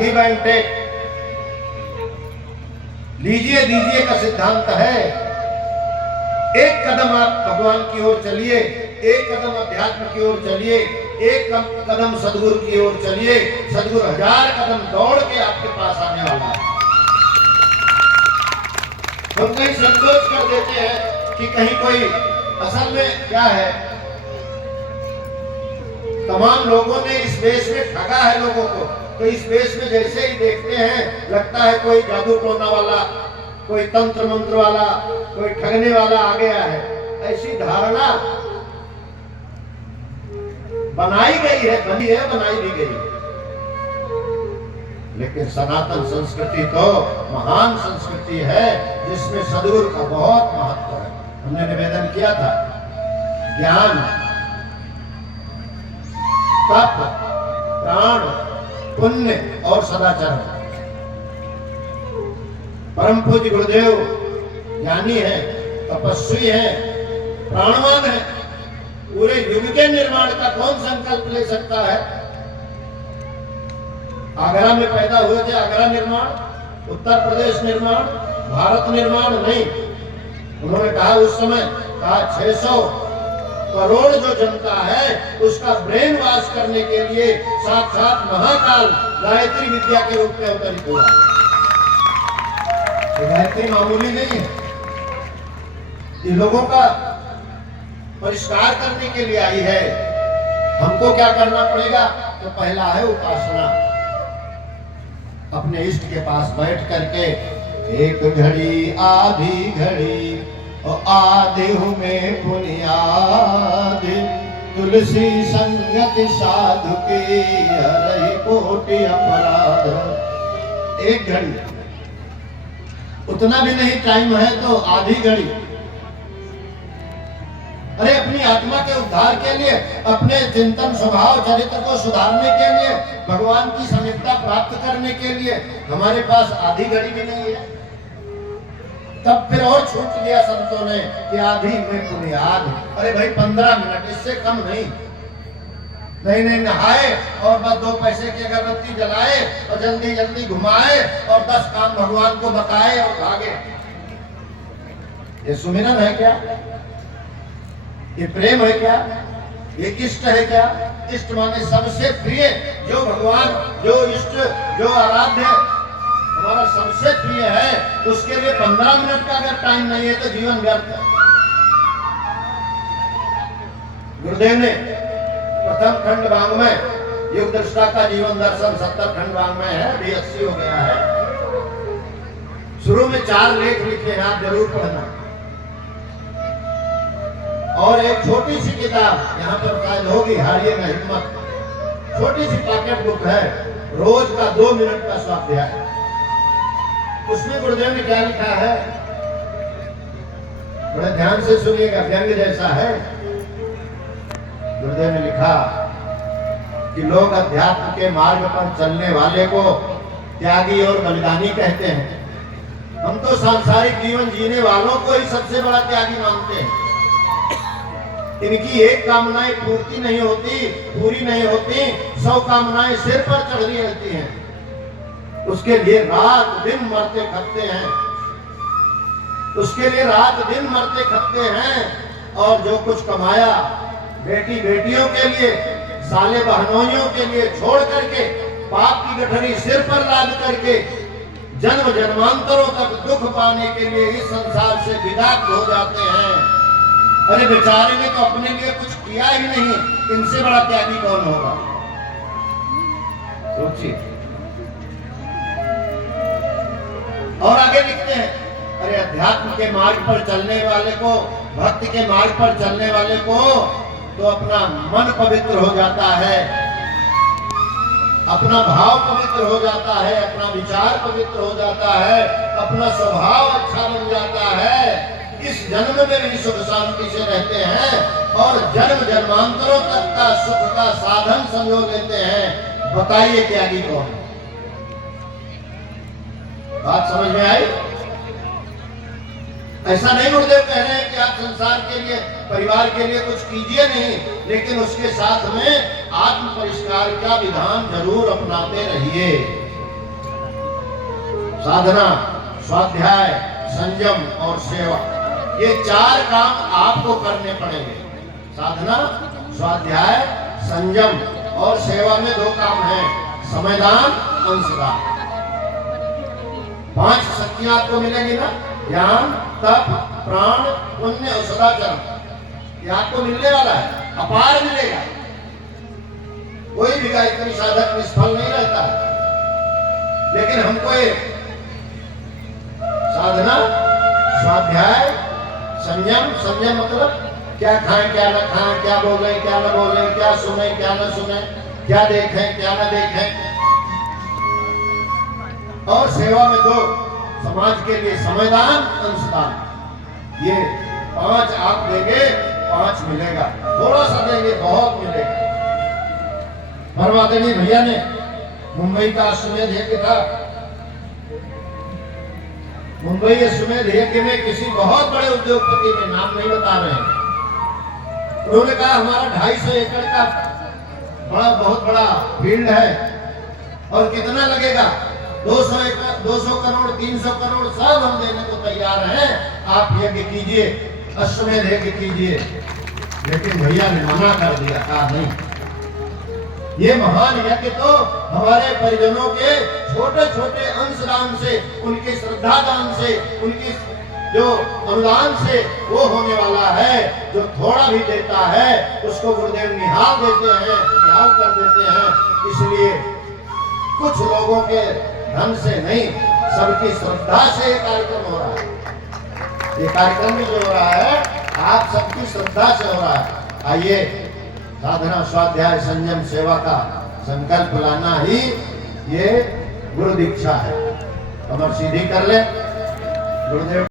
Give and take, लीजिए दीजिए का सिद्धांत है। एक कदम आप भगवान की ओर चलिए, एक कदम अध्यात्म की ओर चलिए, एक कदम सदगुरु की ओर चलिए, सदगुरु 1000 कदम दौड़ के आपके पास आने वाला है। हम कहीं संकोच कर देते हैं कि कहीं कोई, असल में क्या है, तमाम लोगों ने इस वेश में ठगा है लोगों को। तो इस वेश में जैसे ही देखते हैं लगता है कोई जादू टोना वाला, कोई तंत्र मंत्र वाला, कोई ठगने वाला आ गया है। ऐसी धारणा बनाई गई है, बनी है, बनाई भी गई है। लेकिन सनातन संस्कृति तो महान संस्कृति है जिसमें सदगुरु का बहुत महत्व है। हमने निवेदन किया था, ज्ञान, तप, प्राण, पुण्य और सदाचरण। परम पूज्य गुरुदेव ज्ञानी है, तपस्वी है, प्राणवान है। पूरे युग के निर्माण का कौन संकल्प ले सकता है? आगरा में पैदा हुए थे, आगरा निर्माण, उत्तर प्रदेश निर्माण, भारत निर्माण नहीं। उन्होंने कहा उस समय, कहा 600 करोड़ जो जनता है उसका ब्रेन वॉश करने के लिए साक्षात महाकाल गायत्री विद्या के रूप में अवतरित हुआ। गायत्री मामूली नहीं है, ये लोगों का परिष्कार करने के लिए आई है। हमको क्या करना पड़ेगा? तो पहला है उपासना। अपने इष्ट के पास बैठ करके एक घड़ी आधी घड़ी और आधे में बुनियाद, तुलसी संगत साधु के हरहि कोटि अपराध। एक घड़ी, उतना भी नहीं टाइम है तो आधी घड़ी। अरे अपनी आत्मा के उद्धार के लिए, अपने चिंतन स्वभाव चरित्र को सुधारने के लिए, भगवान की समीपता प्राप्त करने के लिए हमारे पास आधी घड़ी भी नहीं है। तब फिर और छूट दिया संतों ने कि आधी में बुनियाद। अरे भाई 15 मिनट, इससे कम नहीं। नहीं नहाए और बस 2 पैसे की अगरबत्ती जलाए और जल्दी जल्दी घुमाए और 10 काम भगवान को बताए और भागे। ये सुमिरन है क्या? ये प्रेम है क्या? ये इष्ट है क्या? इष्ट माने सबसे प्रिय, जो भगवान, जो इष्ट, जो आराध्य हमारा सबसे प्रिय है, उसके लिए 15 मिनट का अगर टाइम नहीं है तो जीवन व्यर्थ है। गुरुदेव ने प्रथम खंड वाङ्मय, युग दृष्टा का जीवन दर्शन 70 खंड वाङ्मय है, अभी 80 हो गया है। शुरू में 4 लेख लिखे हैं, आप जरूर पढ़ना। और एक छोटी सी किताब यहाँ पर शायद होगी, हारिएगा हिम्मत, छोटी सी पॉकेट बुक है, रोज का 2 मिनट का स्वाध्याय। उसमें गुरुदेव ने क्या लिखा है, बड़े ध्यान से सुनिएगा, व्यंग जैसा है। गुरुदेव ने लिखा कि लोग अध्यात्म के मार्ग पर चलने वाले को त्यागी और बलिदानी कहते हैं। हम तो सांसारिक जीवन जीने वालों को ही सबसे बड़ा त्यागी मानते हैं। इनकी एक कामनाएं पूर्ति नहीं होती, पूरी नहीं होती, 100 कामनाएं सिर पर चढ़ रही रहती हैं। उसके लिए रात दिन मरते खपते हैं, उसके लिए रात दिन मरते खपते हैं। और जो कुछ कमाया बेटी बेटियों के लिए, साले बहनोइयों के लिए छोड़ करके, पाप की गठरी सिर पर लाद करके जन्म जन्मांतरों तक दुख पाने के लिए इस संसार से विदात हो जाते हैं। अरे बेचारे ने तो अपने लिए कुछ किया ही नहीं, इनसे बड़ा त्यागी कौन होगा? सोचिए। और आगे लिखते हैं, अरे अध्यात्म के मार्ग पर चलने वाले को, भक्ति के मार्ग पर चलने वाले को तो अपना मन पवित्र हो जाता है, अपना भाव पवित्र हो जाता है, अपना विचार पवित्र हो जाता है, अपना स्वभाव अच्छा बन जाता है। इस जन्म में भी सुख शांति से रहते हैं और जन्म जन्मांतरों तक का सुख का साधन समझो लेते हैं। बताइए त्यागी कौन? बात समझ में आई? ऐसा नहीं गुरुदेव कह रहे हैं कि आप संसार के लिए, परिवार के लिए कुछ कीजिए नहीं, लेकिन उसके साथ में आत्म परिष्कार का विधान जरूर अपनाते रहिए। साधना, स्वाध्याय, संयम और सेवा, ये 4 काम आपको करने पड़ेंगे। साधना, स्वाध्याय, संयम और सेवा में 2 काम हैं, समयदान, अंशदान। 5 शक्तियां आपको मिलेंगी ना, ज्ञान, तप, प्राण, पुण्य और सदाचरण। ये आपको मिलने वाला है, अपार मिलेगा। कोई भी गायत्री साधक निष्फल नहीं रहता है। लेकिन हमको ये साधना, स्वाध्याय, संयम, संयम मतलब क्या खाएं क्या न खाएं, क्या बोलें क्या न बोलें, क्या सुने क्या न सुने, क्या देखें क्या न देखें। और सेवा में 2, समाज के लिए समयदान, अंशदान। ये 5 आप देंगे, 5 मिलेगा। थोड़ा सा देंगे, बहुत मिलेगा। परमादरणीय भैया ने मुंबई का अश्वमेध यज्ञ था। मुंबई अश्वमेध यज्ञ में किसी बहुत बड़े उद्योगपति में, नाम नहीं बता रहे हैं, उन्होंने कहा हमारा 250 एकड़ का बहुत बड़ा फील्ड है और कितना लगेगा, 200 एकड़, 200 करोड़, 300 करोड़ सब हम देने को तैयार हैं, आप यज्ञ कीजिए, अश्वमेध यज्ञ कीजिए। लेकिन भैया ने मना कर दिया, कहा नहीं, ये महान यज्ञ तो हमारे परिजनों के छोटे छोटे अंशदान से, उनके श्रद्धा दान से, उनकी जो अनुदान से वो होने वाला है। जो थोड़ा भी देता है उसको गुरुदेव निहाल देते हैं, निहाल कर देते हैं। इसलिए कुछ लोगों के धन से नहीं, सबकी श्रद्धा से ये कार्यक्रम हो रहा है। ये कार्यक्रम भी जो हो रहा है, आप सबकी श्रद्धा से हो रहा है। आइए, साधना, स्वाध्याय, संयम, सेवा का संकल्प लाना ही ये गुरु दीक्षा है। कमर सीधी कर ले, गुरुदेव